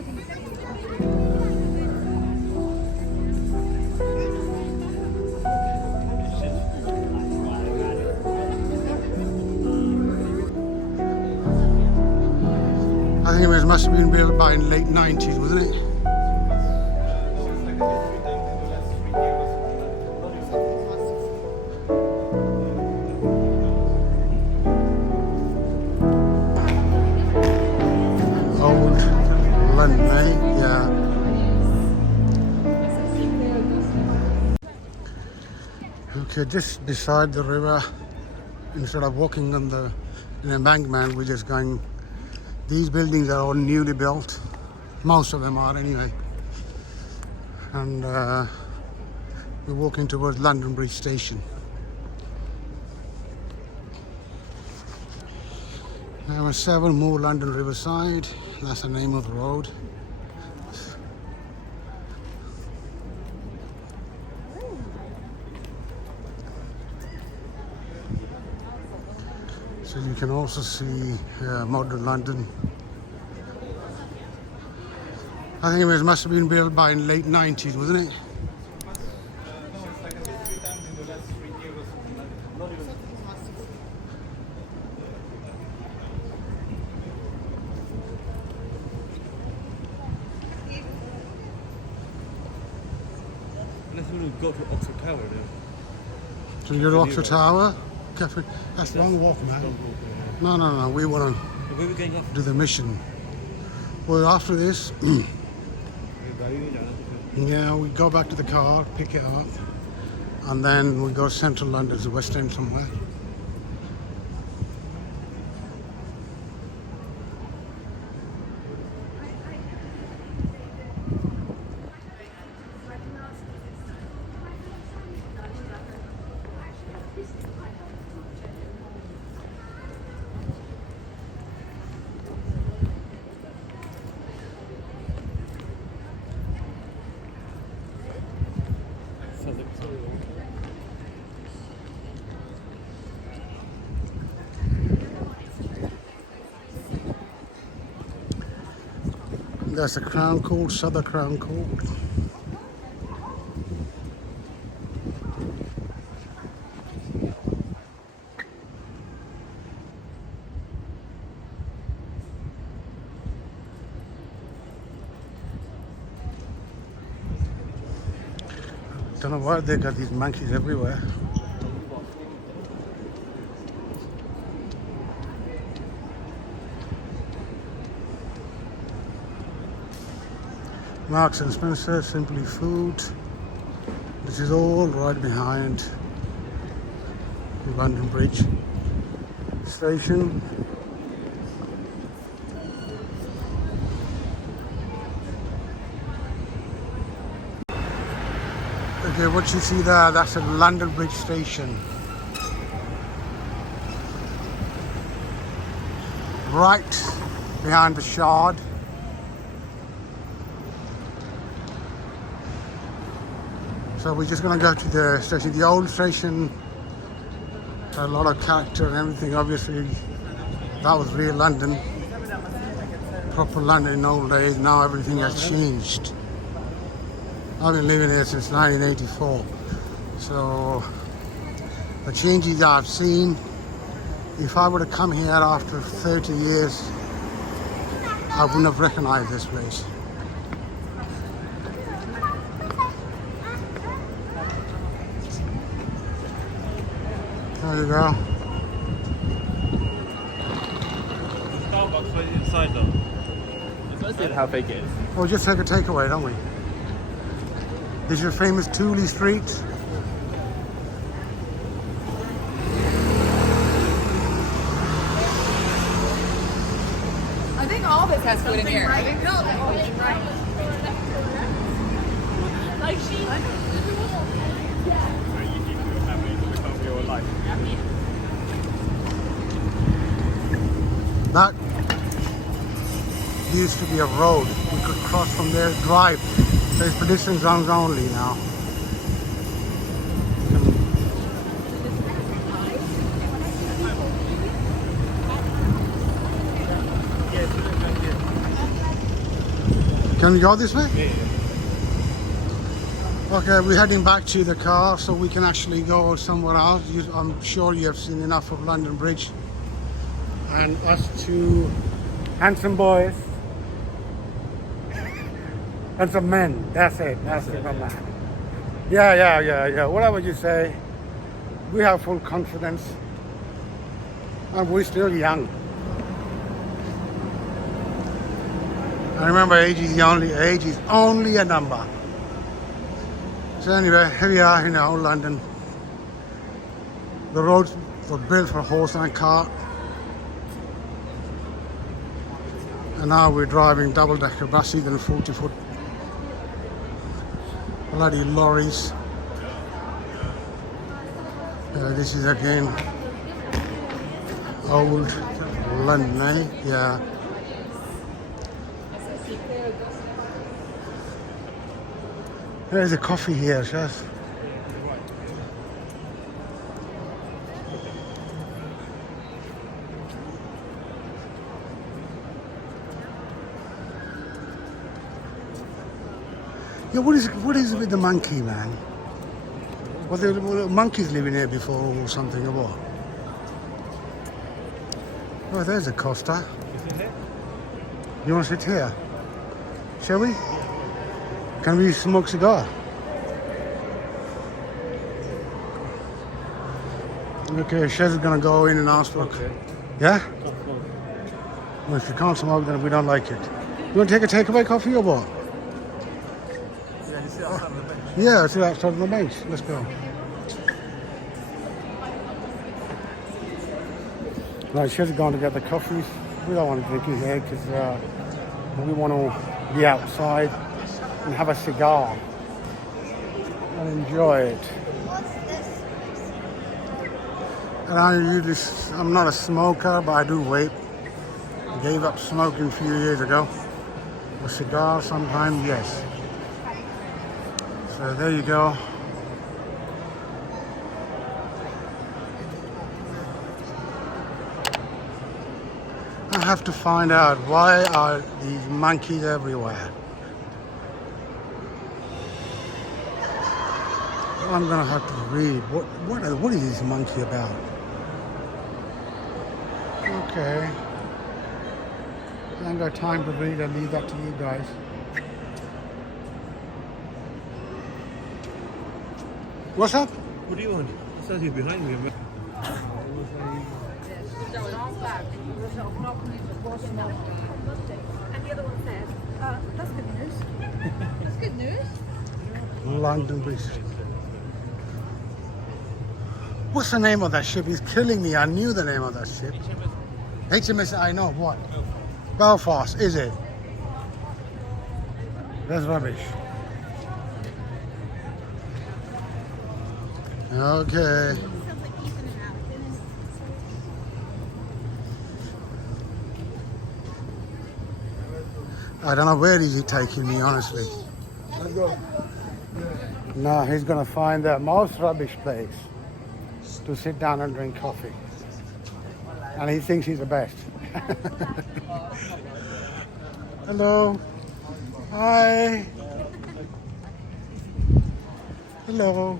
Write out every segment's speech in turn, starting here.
I think it must have been built by in late 90s, wasn't it? Old London, eh? Yeah. Okay, just beside the river, instead of walking on the embankment, we're just going. These buildings are all newly built. Most of them are anyway. And we're walking towards London Bridge Station. Number 7, More London Riverside. That's the name of the road. So you can also see modern London. I think it must have been built by in late 90s, wasn't it? Let's go to Oxford Tower then. So you go to Oxford Tower? Cafe. That's long walk, man. No. We want to Where are we going off? do the mission. Well, after this, yeah, we go back to the car, pick it up, and then we go to central London, to West End somewhere. That's the Crown Court, Southern Crown Court. Don't know why they got these monkeys everywhere. Marks and Spencer, Simply Food. This is all right behind the London Bridge Station. Okay, what you see there, that's the London Bridge Station. Right behind the Shard. So we're just going to go to the station. The old station had a lot of character and everything. Obviously, that was real London, proper London in old days. Now everything has changed. I've been living here since 1984. So the changes I've seen, if I were to come here after 30 years, I wouldn't have recognized this place. There you go. Starbucks right inside though. Let's see how big it is. We'll just take a takeaway, don't we? This is your famous Tooley Street. I think all this has food in here. I think Like she. That used to be a road. We could cross from there, drive. There's pedestrian zones only now. Can we go this way? Yeah. Okay, we're heading back to the car so we can actually go somewhere else. I'm sure you have seen enough of London Bridge. And us two handsome boys. And some men. That's it, my man. Yeah. Whatever you say. We have full confidence. And we're still young. And remember, age is only a number. So anyway, here we are in old London. The roads were built for horse and cart. And now we're driving double-decker buses and 40-foot bloody lorries. This is again old London, eh? Yeah. There's a coffee here, chef. Yeah, what is it with the monkey, man? Were there monkeys living here before or something or what? Oh, there's a Costa. You want to sit here? Shall we? Can we smoke cigar? Okay, Chef's gonna go in and ask for. Okay. Yeah? Well, if you can't smoke, then we don't like it. You want to take a takeaway coffee or what? Yeah, you see outside of the bench. Yeah, it's outside of the bench. Let's go. Right, Chef's going to get the coffees. We don't want to drink it here because we want to be outside and have a cigar and enjoy it. And I'm not a smoker, but I do vape. I gave up smoking a few years ago. A cigar sometimes, yes. So there you go. I have to find out, why are these monkeys everywhere? I'm gonna have to read. What is this monkey about? Okay. I haven't got time to read. I'll leave that to you guys. What's up? What do you want? It says you're behind me. And the other one says, that's good news. That's good news. London Bridge. What's the name of that ship? He's killing me. I knew the name of that ship. HMS, I know. What? Belfast, is it? That's rubbish. Okay. I don't know where is he taking me, honestly. Let's go. No, he's gonna find the most rubbish place to sit down and drink coffee. And he thinks he's the best. Hello. Hi. Hello.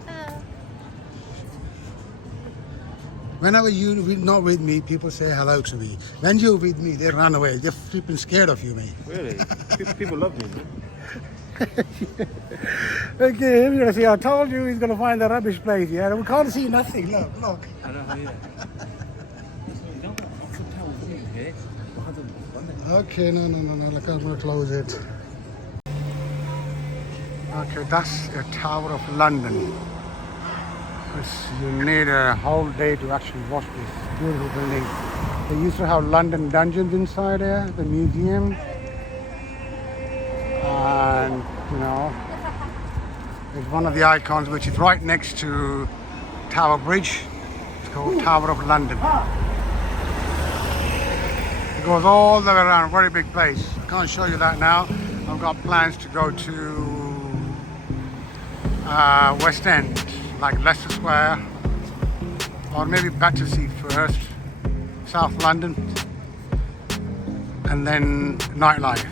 Whenever you're not with me, people say hello to me. When you're with me, they run away. They're flipping scared of you, mate. Really? People love me, man. Okay, here we're gonna see. I told you he's gonna find the rubbish place. Yeah, we can't see nothing. Look. I know how you. Okay, no. Look, I'm gonna close it. Okay, that's the Tower of London. You need a whole day to actually watch this beautiful building. They used to have London Dungeons inside there, the museum. And, it's one of the icons which is right next to Tower Bridge. It's called Tower of London. It goes all the way around, very big place. I can't show you that now. I've got plans to go to West End, like Leicester Square, or maybe Battersea first, South London, and then nightlife.